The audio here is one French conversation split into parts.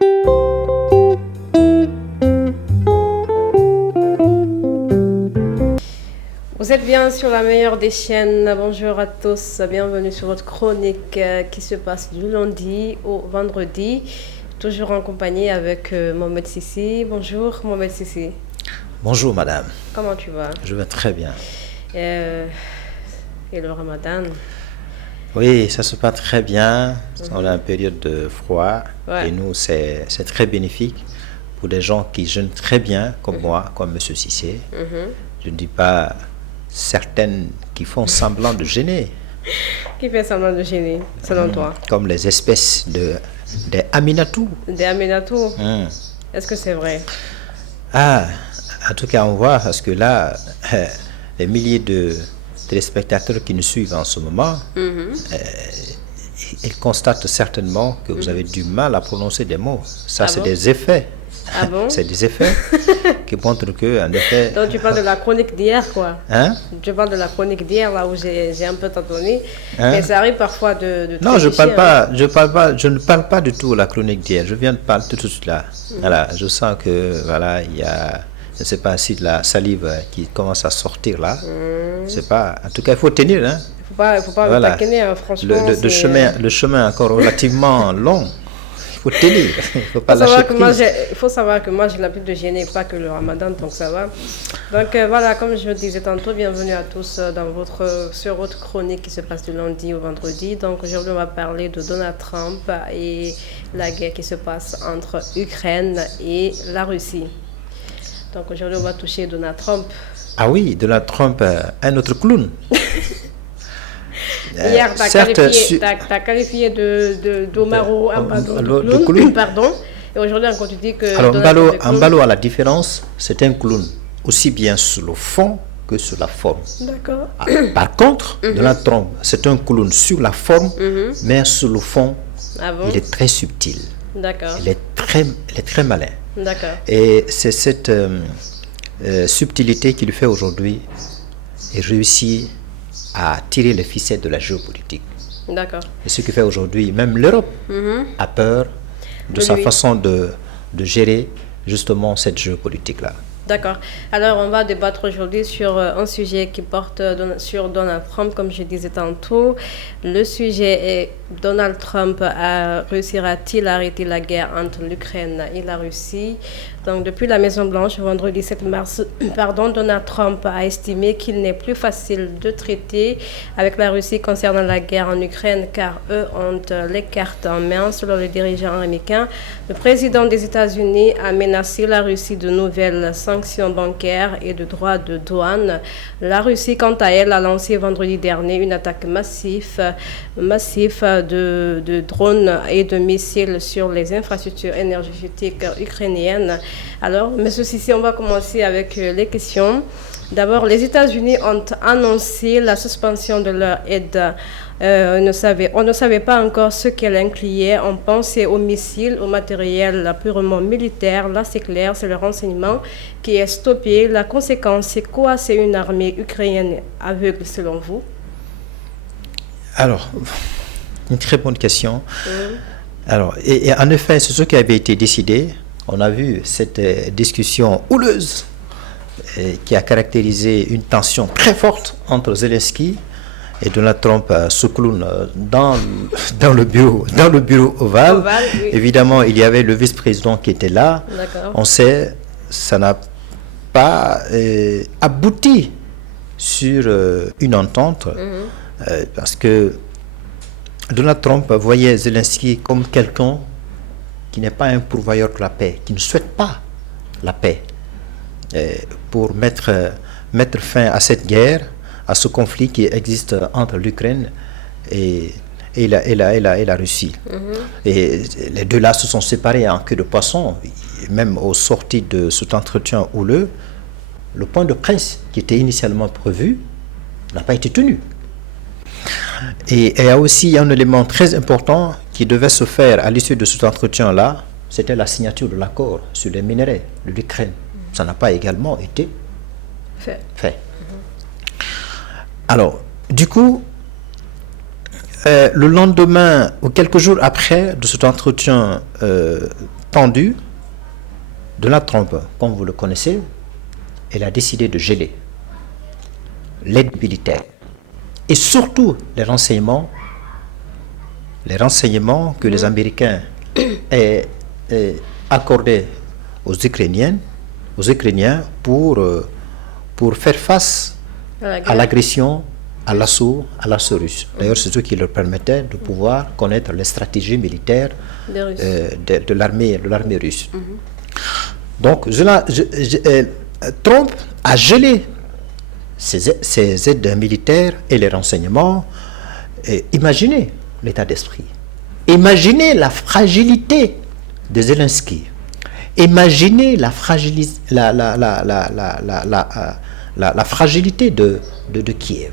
Vous êtes bien sur la meilleure des chaînes. Bonjour à tous, bienvenue sur votre chronique qui se passe du lundi au vendredi. Toujours en compagnie avec Mohamed Sissi. Bonjour Mohamed Sissi. Bonjour madame. Comment tu vas? Je vais très bien. Et le ramadan? Oui, ça se passe très bien. On est en période de froid. Ouais. Et nous, c'est très bénéfique pour des gens qui jeûnent très bien, comme moi, comme monsieur Sissé. Je ne dis pas certaines qui font semblant de gêner. Qui fait semblant de gêner, selon toi? Comme les espèces des Aminatou. Des Aminatou? Est-ce que c'est vrai? Ah, en tout cas, on voit, parce que là, les milliers de téléspectateurs qui nous suivent en ce moment, ils constatent certainement que vous avez du mal à prononcer des mots. Ça, c'est des effets. Ah bon? C'est des effets qui montrent que, en effet... Donc tu parles de la chronique d'hier, quoi. Hein? Tu parles de la chronique d'hier, là où j'ai un peu tâtonné. Mais ça arrive parfois de non, je trébucher, ne parle pas du tout de la chronique d'hier. Je viens de parler tout de suite là. Voilà, je sens que, voilà, il y a... Je ne sais pas si de la salive qui commence à sortir là. Je sais pas. En tout cas, il faut tenir. Hein. Il faut pas me taquiner, hein, franchement. Le chemin est encore relativement long. Il faut tenir. Il faut pas lâcher prise. Il faut savoir que moi, j'ai l'habitude de gêner, pas que le ramadan, donc ça va. Donc voilà, comme je disais tantôt, bienvenue à tous sur votre chronique qui se passe du lundi au vendredi. Donc aujourd'hui, on va parler de Donald Trump et la guerre qui se passe entre Ukraine et la Russie. Donc aujourd'hui, on va toucher Donald Trump. Ah oui, Donald Trump, un autre clown. Hier, tu as qualifié d'Omaro de clown, pardon. Et aujourd'hui, encore tu dis que... Alors, Mbalo, à la différence, c'est un clown, aussi bien sur le fond que sur la forme. D'accord. Par contre, Donald Trump, c'est un clown sur la forme, mais sur le fond, il est très subtil. D'accord. Il est très malin. D'accord. Et c'est cette subtilité qui lui fait aujourd'hui réussir à tirer les ficelles de la géopolitique. D'accord. Et ce qui fait aujourd'hui, même l'Europe a peur de sa façon de gérer justement cette géopolitique-là. D'accord. Alors, on va débattre aujourd'hui sur un sujet qui porte sur Donald Trump, comme je disais tantôt. Le sujet est: Donald Trump réussira-t-il à arrêter la guerre entre l'Ukraine et la Russie? Donc, depuis la Maison-Blanche, vendredi 7 mars, Donald Trump a estimé qu'il n'est plus facile de traiter avec la Russie concernant la guerre en Ukraine, car eux ont les cartes en main. Selon le dirigeant américain, le président des États-Unis a menacé la Russie de nouvelles sanctions bancaires et de droits de douane. La Russie, quant à elle, a lancé vendredi dernier une attaque massive de drones et de missiles sur les infrastructures énergétiques ukrainiennes. Alors, M. Sissi, on va commencer avec les questions. D'abord, les États-Unis ont annoncé la suspension de leur aide. On ne savait pas encore ce qu'elle incluait. On pensait aux missiles, au matériel purement militaire. Là, c'est clair, c'est le renseignement qui est stoppé. La conséquence, c'est quoi? C'est une armée ukrainienne aveugle, selon vous? Alors, une très bonne question. Alors, et en effet, c'est ce qui avait été décidé. On a vu cette discussion houleuse qui a caractérisé une tension très forte entre Zelensky et Donald Trump, ce clown, dans le bureau ovale. Oui. Évidemment, il y avait le vice-président qui était là. On sait, ça n'a pas abouti sur une entente parce que Donald Trump voyait Zelensky comme quelqu'un qui n'est pas un pourvoyeur de la paix, qui ne souhaite pas la paix pour mettre fin à cette guerre, à ce conflit qui existe entre l'Ukraine et la Russie. Et les deux là se sont séparés en queue de poisson. Même au sorti de cet entretien houleux, le point de presse qui était initialement prévu n'a pas été tenu. Et il y a aussi un élément très important qui devait se faire à l'issue de cet entretien-là, c'était la signature de l'accord sur les minerais de l'Ukraine. Ça n'a pas également été fait. Alors, du coup, le lendemain ou quelques jours après de cet entretien tendu, Donald Trump, comme vous le connaissez, il a décidé de geler l'aide militaire et surtout les renseignements que les Américains aient accordés aux Ukrainiens pour faire face à l'agression, à l'assaut russe. D'ailleurs, c'est ce qui leur permettait de pouvoir connaître les stratégies militaires de l'armée russe. Donc, Trump a gelé ces aides militaires et les renseignements. Imaginez l'état d'esprit. Imaginez la fragilité de Zelensky. Imaginez la fragilité de Kiev,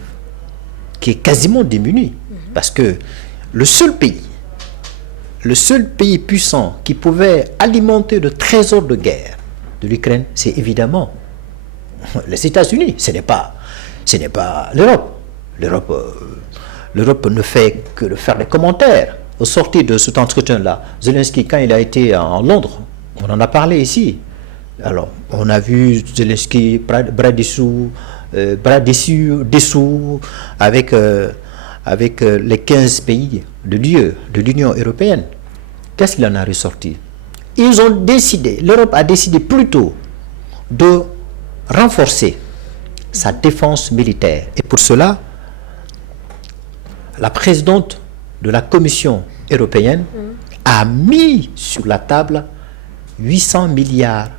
qui est quasiment démunie. Parce que le seul pays puissant qui pouvait alimenter le trésor de guerre de l'Ukraine, c'est évidemment les États-Unis. Ce n'est pas l'Europe. L'Europe ne fait que de faire des commentaires. Au sortir de cet entretien-là, Zelensky, quand il a été en Londres, on en a parlé ici. Alors, on a vu Zelensky bras dessous avec les 15 pays de l'Union européenne. Qu'est-ce qu'il en a ressorti? L'Europe a décidé plutôt de renforcer sa défense militaire. Et pour cela, la présidente de la Commission européenne a mis sur la table 800 milliards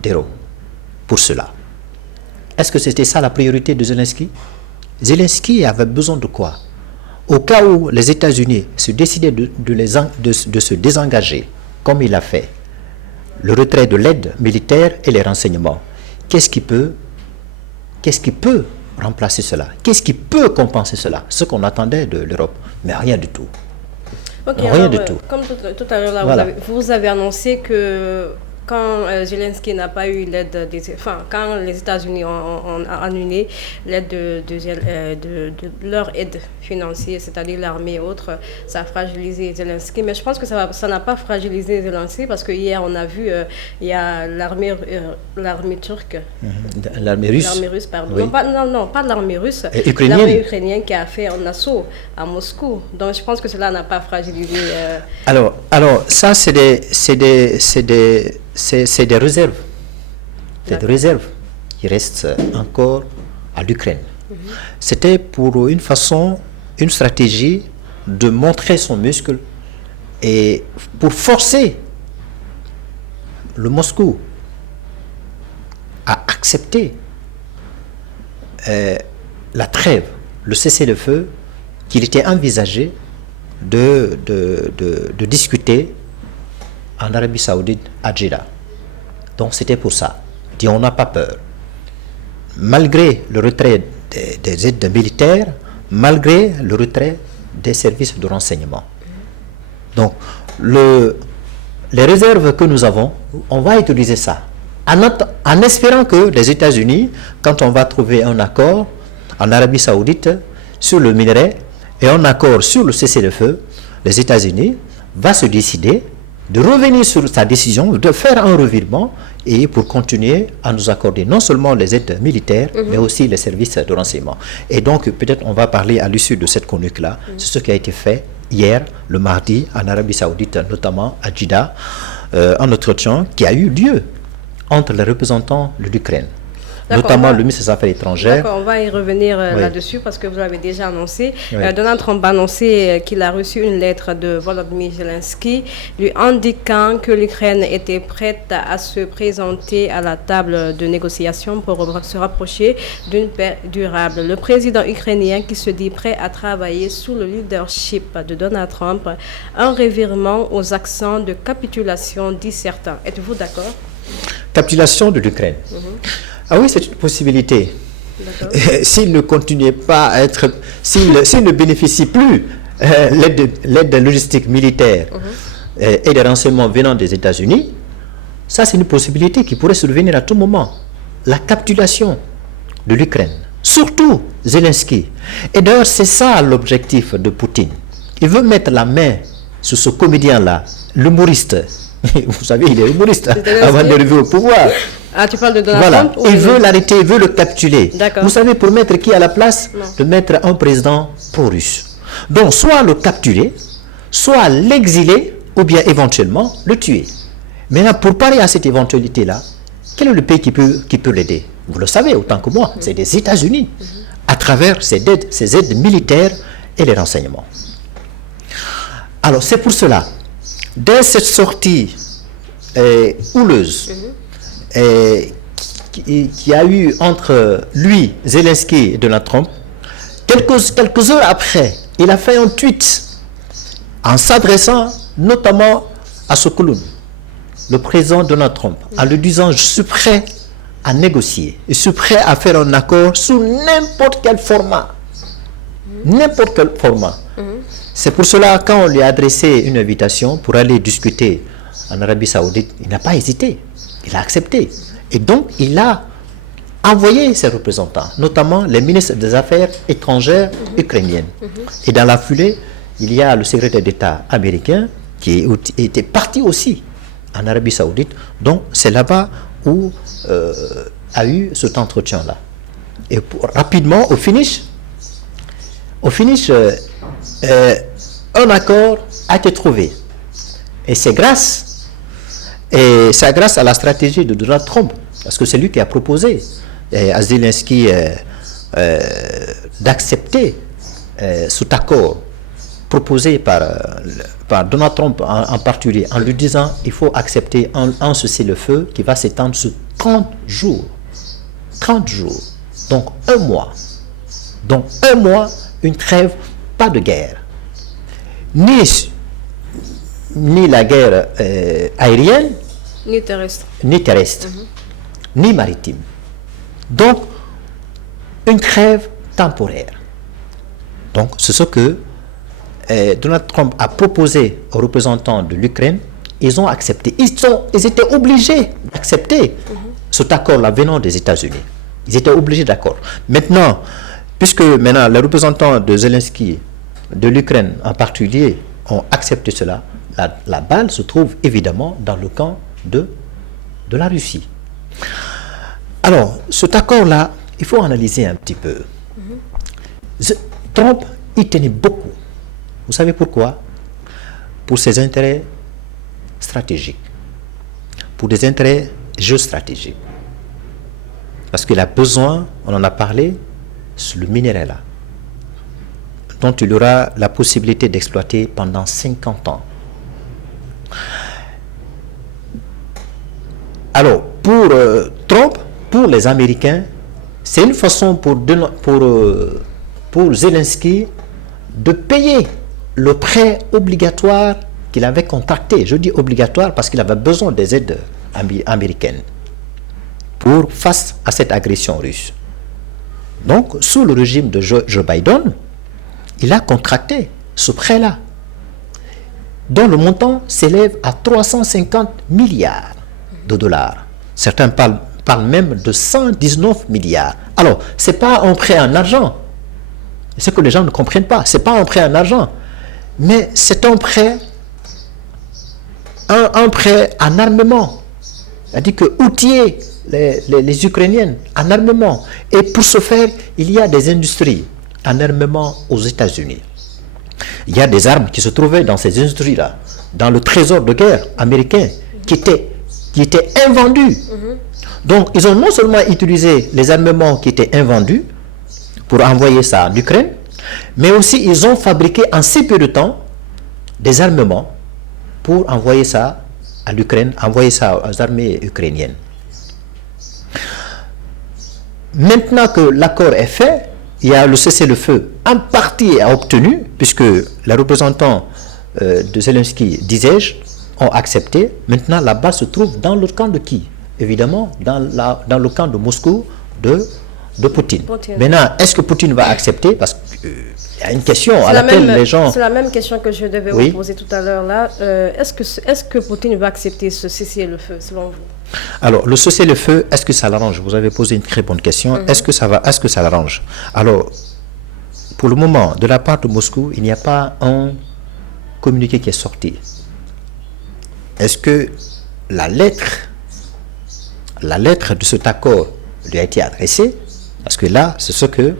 d'euros pour cela. Est-ce que c'était ça la priorité de Zelensky? Zelensky avait besoin de quoi? Au cas où les États-Unis se décidaient de se désengager, comme il a fait, le retrait de l'aide militaire et les renseignements, qu'est-ce qui peut remplacer cela? Qu'est-ce qui peut compenser cela? Ce qu'on attendait de l'Europe, mais rien du tout. Okay, rien du tout. Comme tout à l'heure, voilà. vous avez annoncé que quand Zelensky n'a pas eu l'aide, quand les États-Unis ont annulé l'aide de leur aide financière, c'est-à-dire l'armée et autres, ça a fragilisé Zelensky. Mais je pense que ça n'a pas fragilisé Zelensky parce que hier on a vu il y a l'armée turque, l'armée russe. L'armée russe, pardon. Oui. Non, pas l'armée russe. L'armée ukrainienne qui a fait un assaut à Moscou. Donc je pense que cela n'a pas fragilisé. Alors ça c'est des réserves. C'est des réserves qui restent encore à l'Ukraine. C'était pour une stratégie de montrer son muscle et pour forcer le Moscou à accepter la trêve, le cessez-le-feu qu'il était envisagé de discuter en Arabie Saoudite à Jeddah. Donc c'était pour ça. On n'a pas peur. Malgré le retrait des aides militaires, malgré le retrait des services de renseignement. Donc les réserves que nous avons, on va utiliser ça. En espérant que les États-Unis, quand on va trouver un accord en Arabie Saoudite sur le minerai et un accord sur le cessez-le-feu, les États-Unis vont se décider de revenir sur sa décision, de faire un revirement et pour continuer à nous accorder non seulement les aides militaires, mais aussi les services de renseignement. Et donc, peut-être on va parler à l'issue de cette chronique-là, c'est ce qui a été fait hier, le mardi, en Arabie Saoudite, notamment à Jeddah, un entretien qui a eu lieu entre les représentants de l'Ukraine. Notamment le ministre des Affaires étrangères. D'accord, on va y revenir là-dessus parce que vous l'avez déjà annoncé. Donald Trump a annoncé qu'il a reçu une lettre de Volodymyr Zelensky lui indiquant que l'Ukraine était prête à se présenter à la table de négociation pour se rapprocher d'une paix durable. Le président ukrainien qui se dit prêt à travailler sous le leadership de Donald Trump, un revirement aux accents de capitulation, dit certains. Êtes-vous d'accord? Capitulation de l'Ukraine. Ah oui, c'est une possibilité. S'il ne continuait pas à être, s'il ne bénéficie plus l'aide logistique militaire et des renseignements venant des États-Unis, ça c'est une possibilité qui pourrait survenir à tout moment. La capitulation de l'Ukraine. surtout Zelensky. Et d'ailleurs, c'est ça l'objectif de Poutine. Il veut mettre la main sur ce comédien-là, l'humoriste. Vous savez, il est humoriste avant d'arriver au pouvoir. Ah, tu parles de Donald Trump? Il veut l'arrêter, il veut le capturer. Vous savez, pour mettre qui à la place? De mettre un président pro-russe. Donc, soit le capturer, soit l'exiler, ou bien éventuellement le tuer. Maintenant, pour parer à cette éventualité-là, quel est le pays qui peut l'aider? Vous le savez autant que moi, c'est les États-Unis, à travers ses aides militaires et les renseignements. Alors, c'est pour cela, dès cette sortie houleuse qui a eu entre lui, Zelensky et Donald Trump, quelques heures après, il a fait un tweet en s'adressant notamment à ce clown, le président Donald Trump, en lui disant: je suis prêt à négocier, je suis prêt à faire un accord sous n'importe quel format. N'importe quel format. C'est pour cela, quand on lui a adressé une invitation pour aller discuter en Arabie Saoudite, il n'a pas hésité, il a accepté. Et donc, il a envoyé ses représentants, notamment les ministres des Affaires étrangères ukrainiennes. Et dans la foulée, il y a le secrétaire d'État américain qui était parti aussi en Arabie Saoudite. Donc, c'est là-bas où a eu cet entretien-là. Et rapidement, au finish, un accord a été trouvé. Et c'est grâce à la stratégie de Donald Trump, parce que c'est lui qui a proposé à Zelensky d'accepter cet accord proposé par Donald Trump en particulier, en lui disant: il faut accepter un cessez-le-feu qui va s'étendre sur 30 jours. 30 jours. Donc un mois. Donc un mois, une trêve, pas de guerre. Ni la guerre aérienne, ni terrestre, ni maritime. Donc, une trêve temporaire. Donc, c'est ce que Donald Trump a proposé aux représentants de l'Ukraine. Ils ont accepté. Ils étaient obligés d'accepter cet accord-là venant des États-Unis. Ils étaient obligés d'accord. Maintenant, puisque les représentants de Zelensky, de l'Ukraine en particulier, ont accepté cela, la balle se trouve évidemment dans le camp de la Russie. Alors, cet accord-là, il faut analyser un petit peu. Trump y tenait beaucoup. Vous savez pourquoi? Pour ses intérêts stratégiques, pour des intérêts géostratégiques. Parce qu'il a besoin, on en a parlé, sur le minerai-là, dont il aura la possibilité d'exploiter pendant 50 ans. Alors, pour Trump, pour les Américains, c'est une façon pour Zelensky de payer le prêt obligatoire qu'il avait contracté. Je dis obligatoire parce qu'il avait besoin des aides américaines face à cette agression russe. Donc, sous le régime de Joe Biden, il a contracté ce prêt-là, dont le montant s'élève à 350 milliards de dollars. Certains parlent même de 119 milliards. Alors, ce n'est pas un prêt en argent. C'est ce que les gens ne comprennent pas. Ce n'est pas un prêt en argent. Mais c'est un prêt en armement. C'est-à-dire que outiller les Ukrainiennes en armement. Et pour ce faire, il y a des industries en armement aux États-Unis. Il y a des armes qui se trouvaient dans ces industries-là, dans le trésor de guerre américain, qui étaient invendus. Donc, ils ont non seulement utilisé les armements qui étaient invendus pour envoyer ça en Ukraine, mais aussi ils ont fabriqué en si peu de temps des armements pour envoyer ça à l'Ukraine, envoyer ça aux armées ukrainiennes. Maintenant que l'accord est fait, il y a le cessez-le-feu en partie à obtenu, puisque les représentants de Zelensky, disais-je, ont accepté. Maintenant, la balle se trouve dans le camp de qui? Évidemment, dans le camp de Moscou, de Poutine. Maintenant, est-ce que Poutine va accepter? Parce y a une question à laquelle les gens... C'est la même question que je devais Oui. vous poser tout à l'heure là. Est-ce que Poutine va accepter ce cessez-le-feu selon vous? Alors, le cessez-le-feu, est-ce que ça l'arrange? Vous avez posé une très bonne question. Est-ce que ça l'arrange? Alors, pour le moment, de la part de Moscou, il n'y a pas un communiqué qui est sorti. Est-ce que la lettre de cet accord lui a été adressée? Parce que là, c'est ce que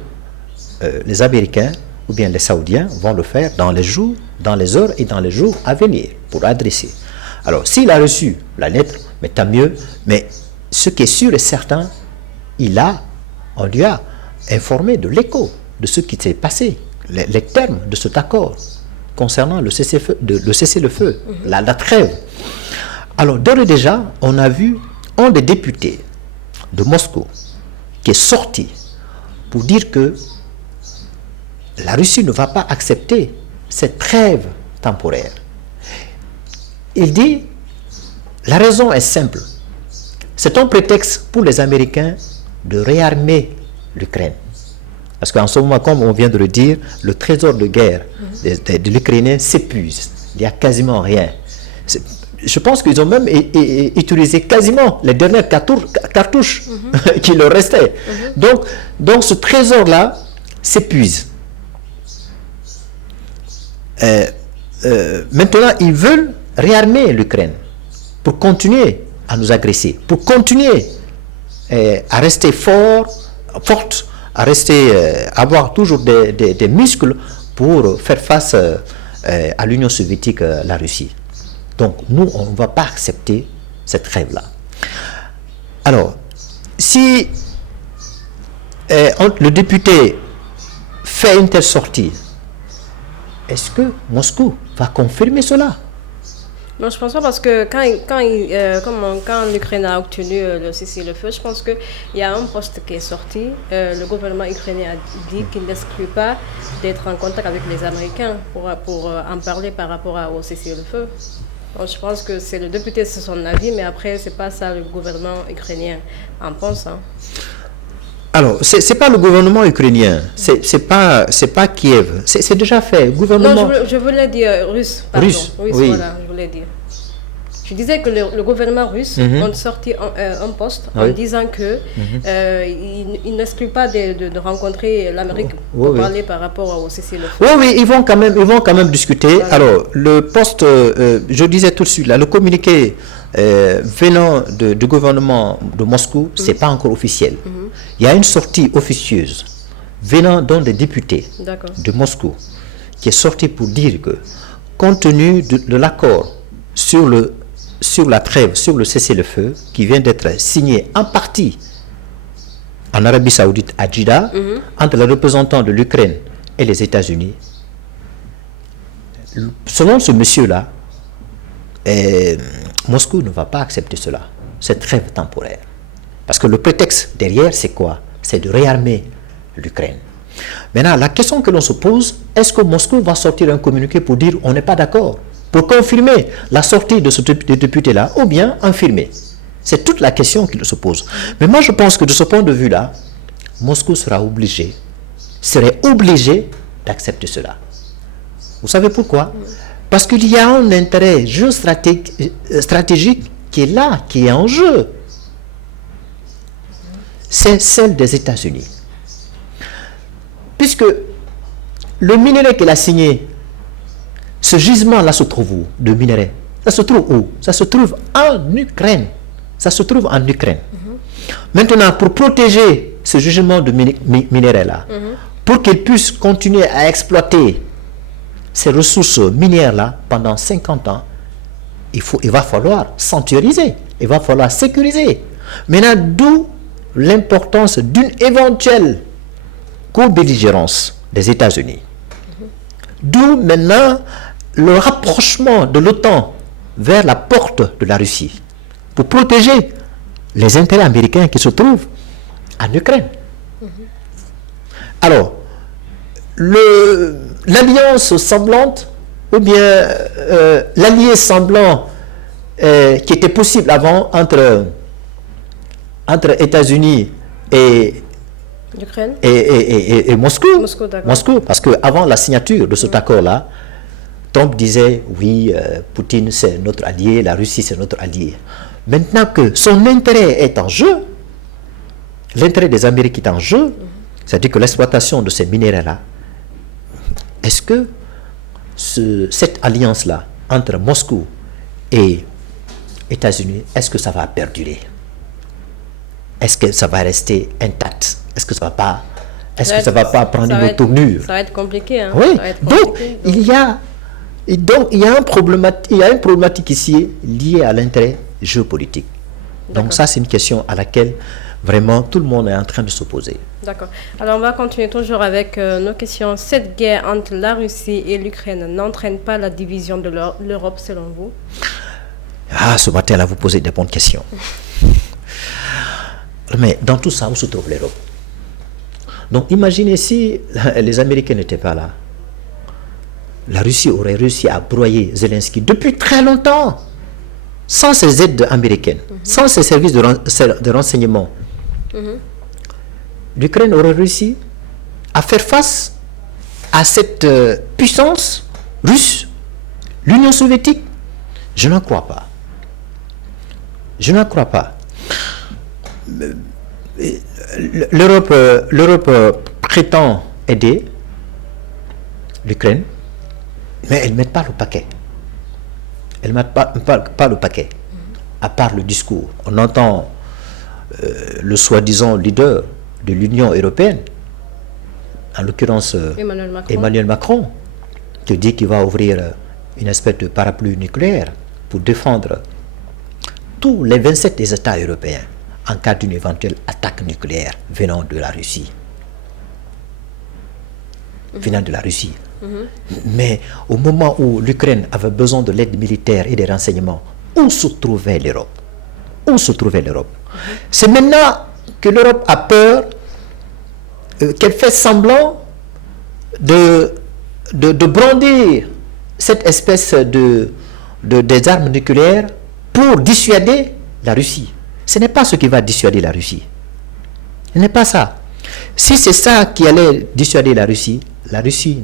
les Américains ou bien les Saoudiens vont le faire dans les jours, dans les heures et dans les jours à venir pour adresser. Alors, s'il a reçu la lettre, mais tant mieux. Mais ce qui est sûr et certain, on lui a informé de l'écho de ce qui s'est passé, les termes de cet accord concernant le cessez-le-feu, la trêve. Alors, d'ores et déjà, on a vu un des députés de Moscou qui est sorti pour dire que la Russie ne va pas accepter cette trêve temporaire. Il dit, la raison est simple. C'est un prétexte pour les Américains de réarmer l'Ukraine. Parce qu'en ce moment, comme on vient de le dire, le trésor de guerre de l'Ukrainien s'épuise. Il n'y a quasiment rien. Je pense qu'ils ont même utilisé quasiment les dernières cartouches qui leur restaient. Donc ce trésor-là s'épuise. Maintenant, ils veulent réarmer l'Ukraine pour continuer à nous agresser, pour continuer à rester forte, à avoir toujours des muscles pour faire face à l'Union soviétique, la Russie. Donc, nous, on ne va pas accepter cette trêve-là. Alors, si le député fait une telle sortie, est-ce que Moscou va confirmer cela? Non, je pense pas parce que quand l'Ukraine a obtenu le cessez-le-feu, je pense qu'il y a un poste qui est sorti. Le gouvernement ukrainien a dit qu'il n'exclut pas d'être en contact avec les Américains pour en parler par rapport au cessez-le-feu. Donc, je pense que c'est le député, c'est son avis, mais après, c'est pas ça le gouvernement ukrainien en pense. Hein. Alors, c'est pas le gouvernement ukrainien, c'est pas Kiev, c'est déjà fait. Gouvernement... Non, je voulais dire russe, pardon. Russe, oui. Voilà, je voulais dire. Je disais que le gouvernement russe a sorti un poste en disant que il n'exclut pas de rencontrer l'Amérique pour parler par rapport au cessez-le-feu. Oui, ils vont quand même discuter. Voilà. Alors, le poste, je disais tout de suite, là, le communiqué venant du gouvernement de Moscou, c'est pas encore officiel. Il y a une sortie officieuse venant d'un des députés de Moscou qui est sorti pour dire que, compte tenu de l'accord sur la trêve, sur le cessez-le-feu, qui vient d'être signé en partie en Arabie Saoudite à Jeddah, entre les représentants de l'Ukraine et les États-Unis, selon ce monsieur-là, Moscou ne va pas accepter cela, cette trêve temporaire. Parce que le prétexte derrière, c'est quoi? C'est de réarmer l'Ukraine. Maintenant, la question que l'on se pose, est-ce que Moscou va sortir un communiqué pour dire on n'est pas d'accord, pour confirmer la sortie de ce député-là, ou bien infirmer? C'est toute la question qu'il se pose. Mais moi, je pense que de ce point de vue-là, Moscou serait obligé d'accepter cela. Vous savez pourquoi? Parce qu'il y a un intérêt géostratégique qui est là, qui est en jeu. C'est celle des États-Unis. Puisque le minerai qu'il a signé, ce gisement-là se trouve où, de minerai? Ça se trouve où? Ça se trouve en Ukraine. Ça se trouve en Ukraine. Maintenant, pour protéger ce gisement de minerai-là, pour qu'il puisse continuer à exploiter ces ressources minières-là pendant 50 ans, il va falloir sanctuariser, il va falloir sécuriser. Maintenant, d'où l'importance d'une éventuelle co-belligérance des États-Unis. D'où maintenant le rapprochement de l'OTAN vers la porte de la Russie pour protéger les intérêts américains qui se trouvent en Ukraine. Alors, l'alliance semblante, ou bien l'allié semblant qui était possible avant entre États-Unis et L'Ukraine et Moscou. D'accord. Moscou, parce qu'avant la signature de cet accord-là, Trump disait, oui, Poutine c'est notre allié, la Russie c'est notre allié. Maintenant que son intérêt est en jeu, l'intérêt des Américains est en jeu, c'est-à-dire que l'exploitation de ces minéraux-là, est-ce que cette alliance-là entre Moscou et États-Unis, est-ce que ça va perdurer? Est-ce que ça va rester intact? Est-ce que ça va pas prendre une autre tournure? Ça va être compliqué. Hein? Oui. Donc, il y a une problématique ici liée à l'intérêt géopolitique. Donc ça, c'est une question à laquelle vraiment tout le monde est en train de s'opposer. D'accord. Alors on va continuer toujours avec nos questions. Cette guerre entre la Russie et l'Ukraine n'entraîne pas la division de l'Europe selon vous? Ah, ce matin-là, vous posez des bonnes questions. Mais dans tout ça, où se trouve l'Europe? Donc imaginez si les Américains n'étaient pas là. La Russie aurait réussi à broyer Zelensky depuis très longtemps, sans ces aides américaines, sans ces services de renseignement. L'Ukraine aurait réussi à faire face à cette puissance russe, l'Union soviétique. Je n'en crois pas. Je n'en crois pas. L'Europe prétend aider l'Ukraine, mais elle ne met pas le paquet. Elle ne met pas le paquet. À part le discours. On entend le soi-disant leader de l'Union européenne, en l'occurrence Emmanuel Macron, qui dit qu'il va ouvrir une espèce de parapluie nucléaire pour défendre tous les 27 des États européens en cas d'une éventuelle attaque nucléaire venant de la Russie. Mais au moment où l'Ukraine avait besoin de l'aide militaire et des renseignements, où se trouvait l'Europe? C'est maintenant que l'Europe a peur, qu'elle fait semblant de brandir cette espèce des armes nucléaires pour dissuader la Russie. Ce n'est pas ce qui va dissuader la Russie. Ce n'est pas ça. Si c'est ça qui allait dissuader la Russie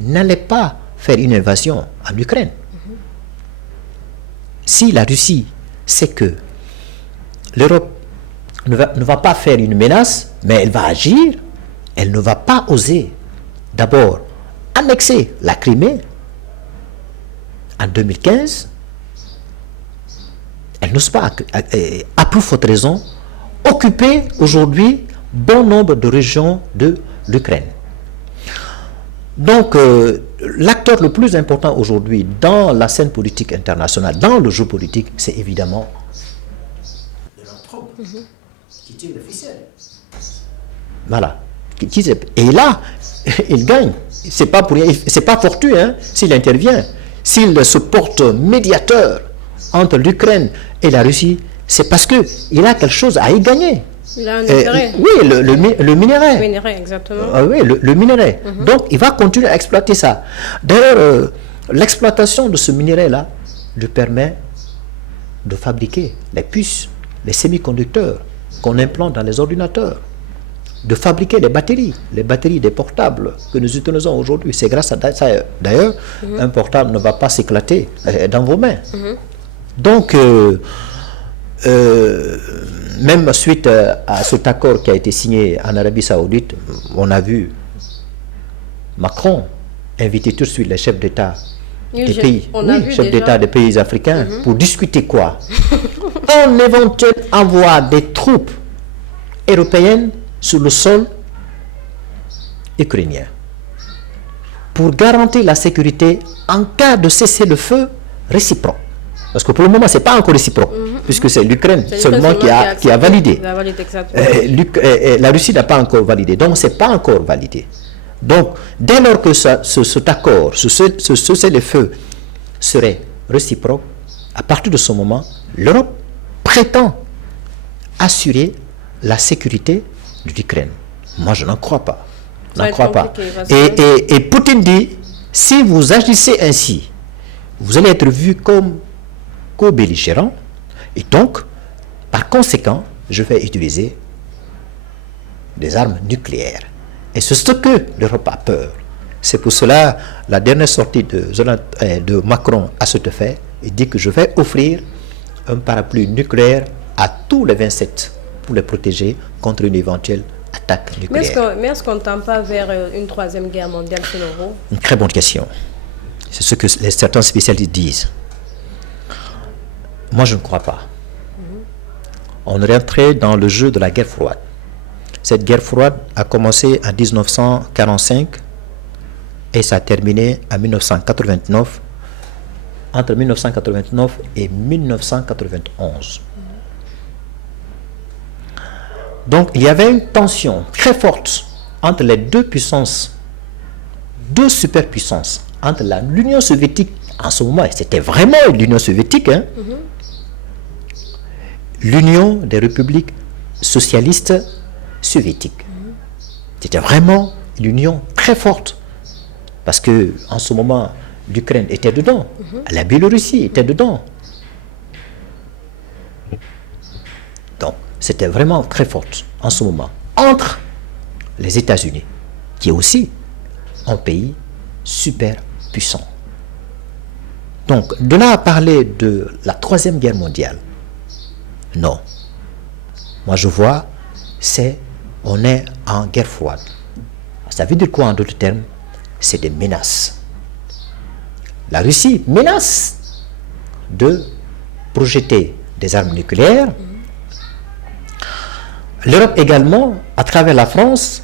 n'allait pas faire une invasion en Ukraine. Si la Russie sait que l'Europe ne va pas faire une menace, mais elle va agir, elle ne va pas oser d'abord annexer la Crimée en 2015. Elle n'ose pas, à plus forte raison, occuper aujourd'hui bon nombre de régions de l'Ukraine. Donc, l'acteur le plus important aujourd'hui dans la scène politique internationale, dans le jeu politique, c'est évidemment Donald Trump, qui tire le ficelle. Voilà. Et là, il gagne. C'est pas pour rien, c'est pas fortuit, hein, s'il intervient. S'il se porte médiateur entre l'Ukraine et la Russie, c'est parce qu'il a quelque chose à y gagner. Il a un intérêt. Oui, le minerai. Le minerai, exactement. Oui, le minerai. Donc, il va continuer à exploiter ça. D'ailleurs, l'exploitation de ce minerai-là lui permet de fabriquer les puces, les semi-conducteurs qu'on implante dans les ordinateurs, de fabriquer les batteries des portables que nous utilisons aujourd'hui. C'est grâce à ça. D'ailleurs, un portable ne va pas s'éclater dans vos mains. Donc, même suite à cet accord qui a été signé en Arabie Saoudite, on a vu Macron inviter tout de suite les chefs d'État des pays, chefs d'État des pays africains pour discuter quoi? Un éventuel envoi des troupes européennes sur le sol ukrainien pour garantir la sécurité en cas de cessez-le-feu réciproque. Parce que pour le moment, ce n'est pas encore réciproque, puisque c'est l'Ukraine seulement qui a validé. La Russie n'a pas encore validé, donc ce n'est pas encore validé. Donc, dès lors que cet accord, ce cessez-le-feu serait réciproque, à partir de ce moment, l'Europe prétend assurer la sécurité de l'Ukraine. Moi, je n'en crois pas. Et Poutine dit, si vous agissez ainsi, vous allez être vu comme co-belligérant, et donc, par conséquent, je vais utiliser des armes nucléaires. Et c'est ce que l'Europe a peur. C'est pour cela, la dernière sortie de Macron à cet effet, il dit que je vais offrir un parapluie nucléaire à tous les 27 pour les protéger contre une éventuelle attaque nucléaire. Mais est-ce qu'on ne tend pas vers une troisième guerre mondiale selon vous? Une très bonne question. C'est ce que certains spécialistes disent. Moi, je ne crois pas. On est rentré dans le jeu de la guerre froide. Cette guerre froide a commencé en 1945 et ça a terminé en 1989, entre 1989 et 1991. Donc, il y avait une tension très forte entre les deux puissances, deux superpuissances, entre l'Union soviétique, en ce moment, c'était vraiment l'Union soviétique, hein, l'Union des républiques socialistes soviétiques. C'était vraiment une union très forte. Parce que en ce moment, l'Ukraine était dedans, la Biélorussie était dedans. Donc, c'était vraiment très forte en ce moment. Entre les États-Unis, qui est aussi un pays super puissant. Donc, de là à parler de la Troisième Guerre mondiale, non. Moi, je vois, on est en guerre froide. Ça veut dire quoi en d'autres termes? C'est des menaces. La Russie menace de projeter des armes nucléaires. L'Europe également, à travers la France,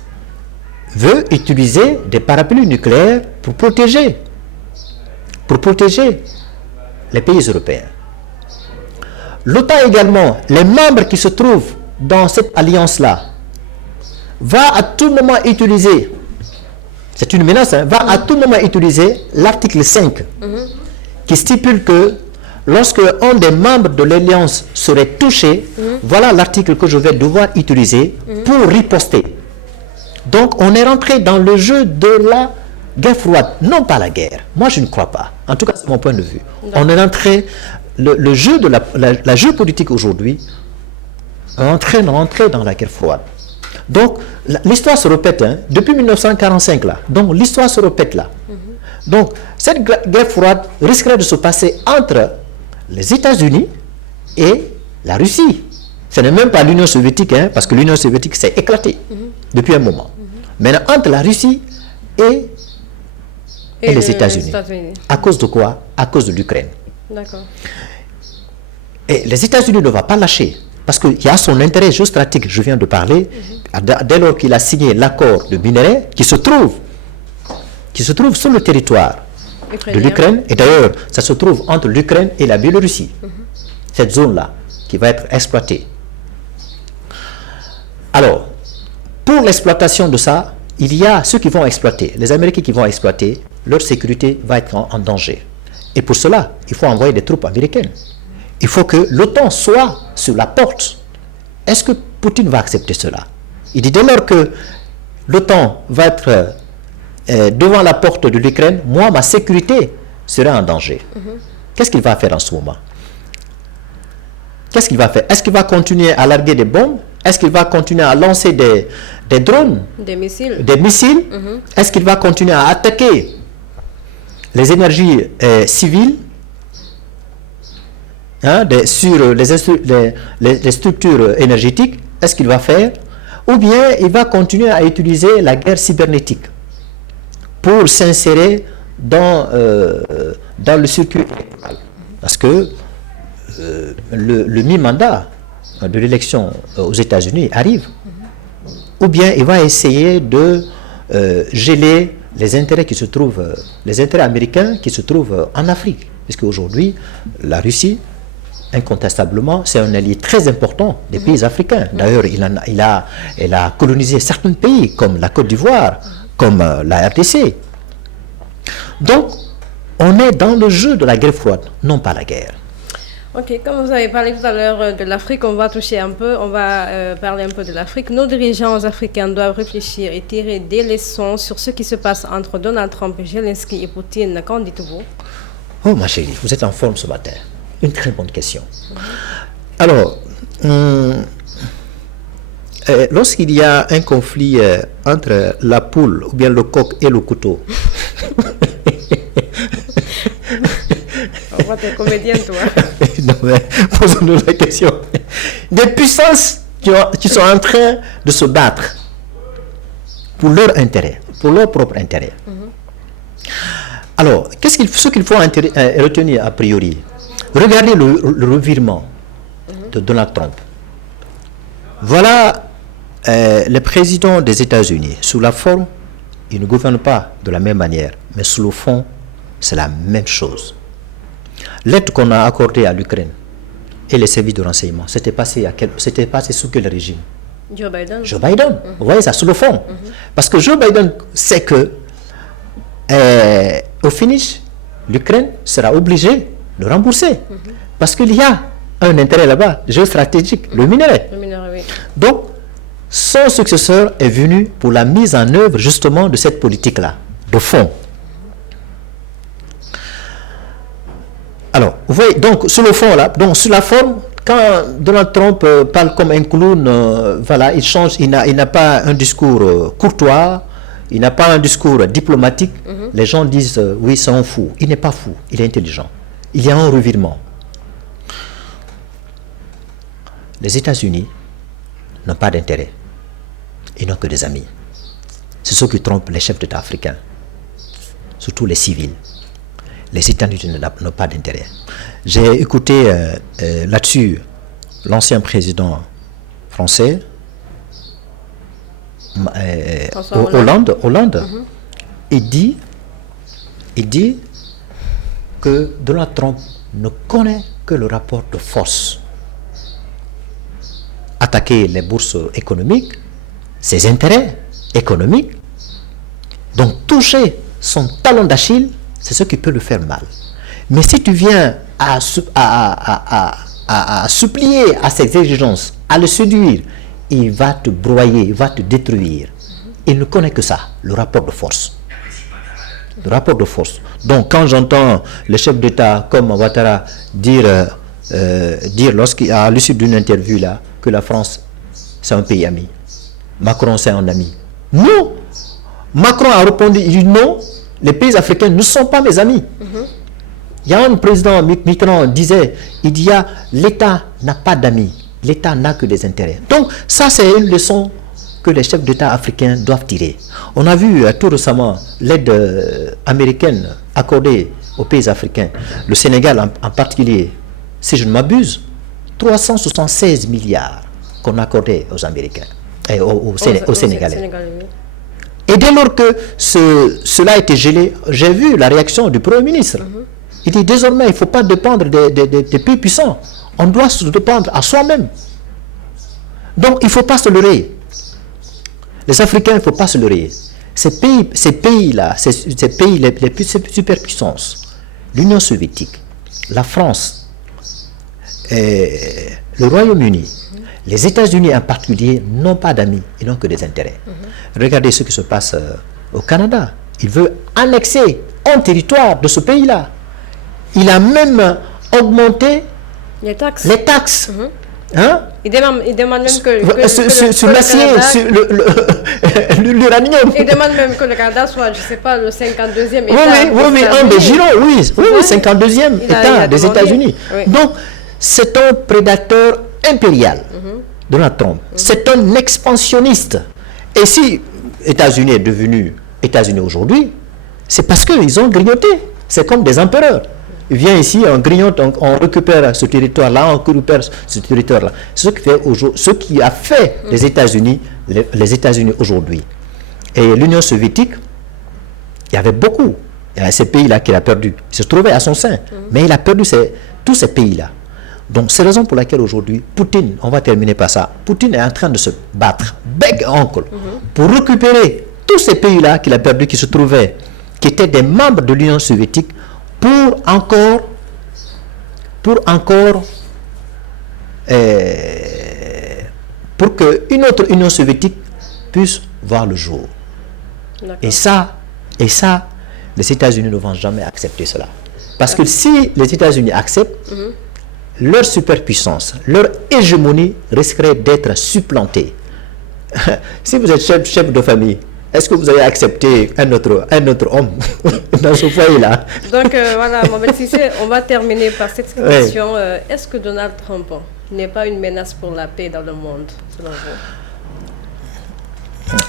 veut utiliser des parapluies nucléaires pour protéger les pays européens. L'OTAN également, les membres qui se trouvent dans cette alliance-là, va à tout moment utiliser, c'est une menace, hein, va à tout moment utiliser l'article 5 qui stipule que lorsque un des membres de l'alliance serait touché, voilà l'article que je vais devoir utiliser pour riposter. Donc on est rentré dans le jeu de la guerre froide, non pas la guerre. Moi je ne crois pas. En tout cas c'est mon point de vue. On est rentré, le jeu de la géopolitique aujourd'hui, on est rentré dans la guerre froide. Donc l'histoire se répète, hein, depuis 1945 là. Donc l'histoire se répète là. Donc cette guerre froide risquerait de se passer entre les États-Unis et la Russie. Ce n'est même pas l'Union soviétique, hein, parce que l'Union soviétique s'est éclatée depuis un moment. Maintenant, entre la Russie et les États-Unis. À cause de quoi? À cause de l'Ukraine. D'accord. Et les États-Unis ne vont pas lâcher, parce qu'il y a son intérêt géostratégique, je viens de parler, dès lors qu'il a signé l'accord de minerais qui se trouve sur le territoire de l'Ukraine, et d'ailleurs, ça se trouve entre l'Ukraine et la Biélorussie, cette zone-là, qui va être exploitée. Alors, pour l'exploitation de ça, il y a ceux qui vont exploiter, les Américains qui vont exploiter, leur sécurité va être en danger. Et pour cela, il faut envoyer des troupes américaines. Il faut que l'OTAN soit sur la porte. Est-ce que Poutine va accepter cela? Il dit dès lors que l'OTAN va être devant la porte de l'Ukraine, moi, ma sécurité sera en danger. Qu'est-ce qu'il va faire en ce moment? Qu'est-ce qu'il va faire? Est-ce qu'il va continuer à larguer des bombes? Est-ce qu'il va continuer à lancer des drones? Des missiles? Est-ce qu'il va continuer à attaquer les énergies civiles, hein, sur les structures énergétiques? Est-ce qu'il va faire? Ou bien il va continuer à utiliser la guerre cybernétique pour s'insérer dans le circuit électoral? Parce que le mi-mandat de l'élection aux États-Unis arrive. Ou bien il va essayer de geler les intérêts qui se trouvent, les intérêts américains qui se trouvent en Afrique. Puisque aujourd'hui, la Russie, incontestablement, c'est un allié très important des pays africains. D'ailleurs, elle a colonisé certains pays, comme la Côte d'Ivoire, comme la RDC. Donc, on est dans le jeu de la guerre froide, non pas la guerre. Ok, comme vous avez parlé tout à l'heure de l'Afrique, on va toucher un peu, on va parler un peu de l'Afrique. Nos dirigeants africains doivent réfléchir et tirer des leçons sur ce qui se passe entre Donald Trump, Zelensky et Poutine. Qu'en dites-vous? Oh ma chérie, vous êtes en forme ce matin. Une très bonne question. Alors, lorsqu'il y a un conflit entre la poule ou bien le coq et le couteau, On voit t'es comédienne, toi. non, mais posons-nous la question. Des puissances qui sont en train de se battre pour leur intérêt, pour leur propre intérêt. Alors, ce qu'il faut retenir a priori? Regardez le revirement de Donald Trump. Voilà le président des États-Unis. Sous la forme, il ne gouverne pas de la même manière, mais sous le fond, c'est la même chose. L'aide qu'on a accordée à l'Ukraine et les services de renseignement, c'était passé sous quel régime? Joe Biden. Joe Biden. Vous voyez ça, sous le fond. Parce que Joe Biden sait que, au finish, l'Ukraine sera obligée de rembourser. Parce qu'il y a un intérêt là-bas, géostratégique, le minerai. Le minerai, oui. Donc, son successeur est venu pour la mise en œuvre justement de cette politique-là, de fond. Alors, vous voyez, donc, sur le fond, là, donc, sur la forme, quand Donald Trump parle comme un clown, voilà, il change, il n'a pas un discours courtois, il n'a pas un discours diplomatique, les gens disent, oui, c'est un fou. Il n'est pas fou, il est intelligent. Il y a un revirement. Les États-Unis n'ont pas d'intérêt. Ils n'ont que des amis. C'est ce qui trompe les chefs d'État africains, surtout les civils. Les États-Unis n'ont pas d'intérêt. J'ai écouté là-dessus l'ancien président français, Hollande. Il dit que Donald Trump ne connaît que le rapport de force. Attaquer les bourses économiques, ses intérêts économiques, donc toucher son talon d'Achille, c'est ce qui peut le faire mal. Mais si tu viens à supplier à ses exigences, à le séduire, il va te broyer, il va te détruire. Il ne connaît que ça, le rapport de force. Le rapport de force. Donc quand j'entends le chef d'État comme Ouattara dire à l'issue d'une interview là, que la France c'est un pays ami, Macron c'est un ami. Non! Macron a répondu, il dit non, les pays africains ne sont pas mes amis. Il y a un président, Mitterrand disait, l'État n'a pas d'amis, l'État n'a que des intérêts. Donc ça c'est une leçon que les chefs d'État africains doivent tirer. On a vu tout récemment l'aide américaine accordée aux pays africains, le Sénégal en particulier, si je ne m'abuse, 376 milliards qu'on accordait aux Américains et aux Sénégalais. Et dès lors que cela a été gelé, j'ai vu la réaction du Premier ministre. Il dit désormais il ne faut pas dépendre des pays puissants, on doit se dépendre à soi-même. Donc il ne faut pas se leurrer. Les Africains, il ne faut pas se leurrer. Ces pays-là, ces pays, les superpuissances, l'Union soviétique, la France, le Royaume-Uni, les États-Unis en particulier, n'ont pas d'amis, ils n'ont que des intérêts. Regardez ce qui se passe au Canada. Il veut annexer un territoire de ce pays-là. Il a même augmenté les taxes. Hein? Il demande même que sur l'acier, sur l'uranium. Il demande même que le Canada soit, je ne sais pas, le 52e État. Oui, un des jalons, oui, 52e État des États-Unis. Oui. Donc, c'est un prédateur impérial, Donald Trump. C'est un expansionniste. Et si États-Unis est devenu États-Unis aujourd'hui, c'est parce qu'ils ont grignoté. C'est comme des empereurs. Il vient ici, on grignote, on récupère ce territoire-là, on récupère ce territoire-là. Ce qui a fait les États-Unis aujourd'hui. Et l'Union soviétique, il y avait beaucoup. Il y a ces pays-là qu'il a perdu. Il se trouvait à son sein. Mais il a perdu tous ces pays-là. Donc, c'est la raison pour laquelle aujourd'hui, Poutine, on va terminer par ça, Poutine est en train de se battre, bec et oncle, pour récupérer tous ces pays-là qu'il a perdus, qui se trouvaient, qui étaient des membres de l'Union soviétique, pour qu'une autre Union soviétique puisse voir le jour. Et ça, les États-Unis ne vont jamais accepter cela. Parce que si les États-Unis acceptent, leur superpuissance, leur hégémonie risquerait d'être supplantée si vous êtes chef de famille, est-ce que vous avez accepté un autre homme dans ce foyer-là? Donc voilà, Mohamed Cissé, on va terminer par cette question. Est-ce que Donald Trump n'est pas une menace pour la paix dans le monde, selon vous?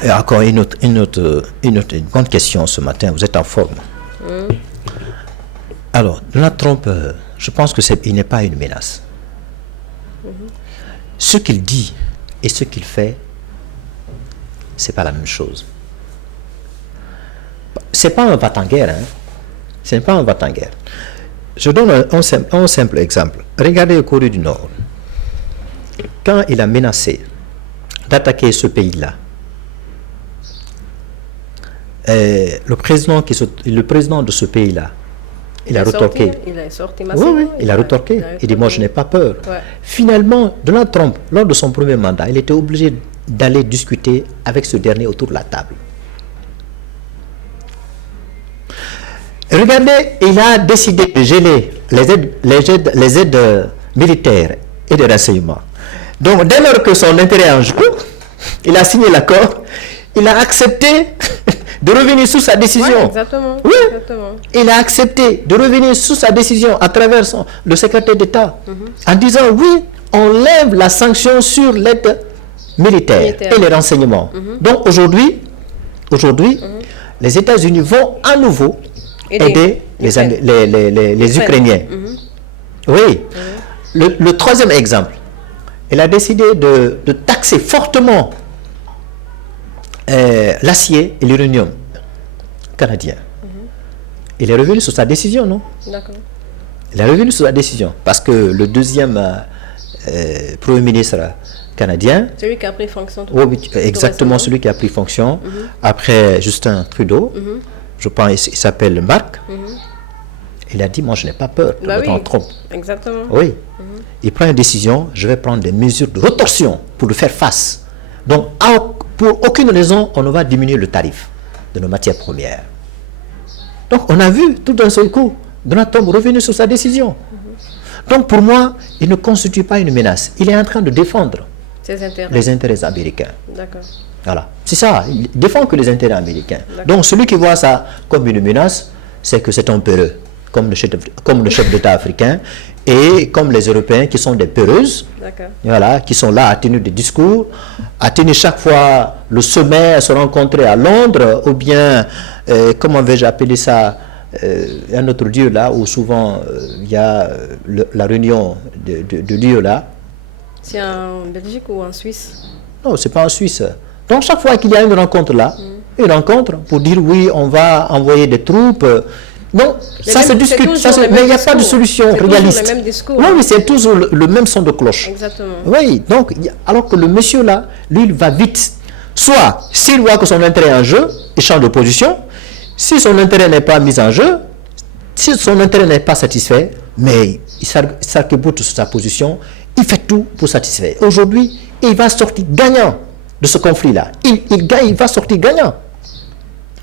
Et encore une bonne question ce matin. Vous êtes en forme. Alors, Donald Trump, je pense que il n'est pas une menace. Ce qu'il dit et ce qu'il fait, c'est pas la même chose. C'est pas un va-t-en-guerre, hein. Ce n'est pas un va-t-en-guerre. Je donne un simple exemple. Regardez le Corée du Nord. Quand il a menacé d'attaquer ce pays-là, le président de ce pays-là, il a retorqué. Il est sorti massivement. Oui, il a retorqué. Il dit, moi, je n'ai pas peur. Ouais. Finalement, Donald Trump, lors de son premier mandat, il était obligé d'aller discuter avec ce dernier autour de la table. Regardez, il a décidé de geler les aides militaires et de renseignement. Donc, dès lors que son intérêt est en jeu, il a signé l'accord, il a accepté de revenir sur sa décision. Ouais, exactement. Oui, exactement. Il a accepté de revenir sur sa décision à travers le secrétaire d'État en disant oui, on lève la sanction sur l'aide militaire et les renseignements. Donc aujourd'hui, les États-Unis vont à nouveau aider les Ukrainiens. Oui. Le troisième exemple, il a décidé de taxer fortement l'acier et l'uranium canadien. Il est revenu sur sa décision, non? D'accord. Il est revenu sur sa décision parce que le deuxième Premier ministre canadien, celui qui a pris fonction exactement celui qui a pris fonction après Justin Trudeau, je pense il s'appelle Marc, il a dit moi je n'ai pas peur de Donald Trump. Exactement. Oui. Il prend une décision, je vais prendre des mesures de rétorsion pour le faire face. Donc pour aucune raison on ne va diminuer le tarif de nos matières premières. Donc on a vu tout d'un seul coup Donald Trump revenu sur sa décision. Donc pour moi il ne constitue pas une menace, il est en train de défendre les intérêts américains. D'accord. Voilà, c'est ça, il défend que les intérêts américains. Donc celui qui voit ça comme une menace, c'est que c'est un peureux, comme le chef d'État africain, et comme les Européens qui sont des peureuses, voilà, qui sont là à tenir des discours, à tenir chaque fois le sommet, à se rencontrer à Londres, ou bien, comment vais-je appeler ça, un autre lieu là, où souvent il y a la réunion de lieux là. C'est en Belgique ou en Suisse? Non, c'est pas en Suisse. Donc chaque fois qu'il y a une rencontre là, une rencontre pour dire oui, on va envoyer des troupes. Non, ça se discute, mais il n'y a pas de solution réaliste. C'est le même discours. Oui, c'est toujours le même son de cloche. Exactement. Oui, donc alors que le monsieur là, lui, il va vite. Soit, s'il voit que son intérêt est en jeu, il change de position. Si son intérêt n'est pas mis en jeu, si son intérêt n'est pas satisfait, mais il s'arc-boute sur sa position, il fait tout pour satisfaire. Aujourd'hui, il va sortir gagnant de ce conflit-là. Il va sortir gagnant.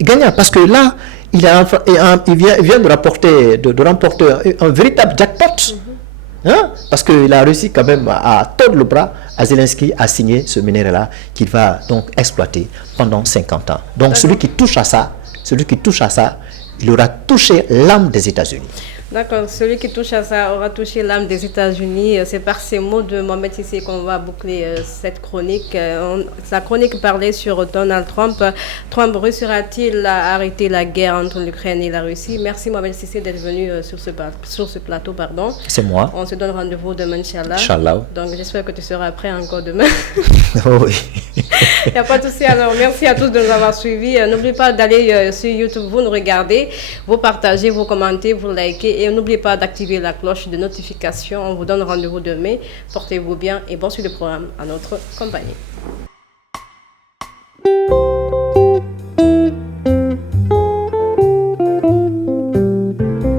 Gagnant, parce que là, il vient de remporter un véritable jackpot. Hein? Parce qu'il a réussi quand même à tordre le bras à Zelensky à signer ce minerai-là qu'il va donc exploiter pendant 50 ans. Donc celui qui touche à ça, il aura touché l'âme des États-Unis. D'accord, celui qui touche à ça aura touché l'âme des États-Unis. C'est par ces mots de Mohamed Cissé qu'on va boucler cette chronique. Sa chronique parlait sur Donald Trump. Trump réussira-t-il à arrêter la guerre entre l'Ukraine et la Russie? Merci Mohamed Cissé d'être venu sur ce plateau. C'est moi. On se donne rendez-vous demain, Inch'Allah. Inch'Allah. Donc j'espère que tu seras prêt encore demain. Oh oui. Il n'y a pas de souci. Alors merci à tous de nous avoir suivis. N'oubliez pas d'aller sur YouTube, vous nous regardez, vous partagez, vous commentez, vous likez. Et n'oubliez pas d'activer la cloche de notification. On vous donne rendez-vous demain. Portez-vous bien et bon suite de programme à notre compagnie.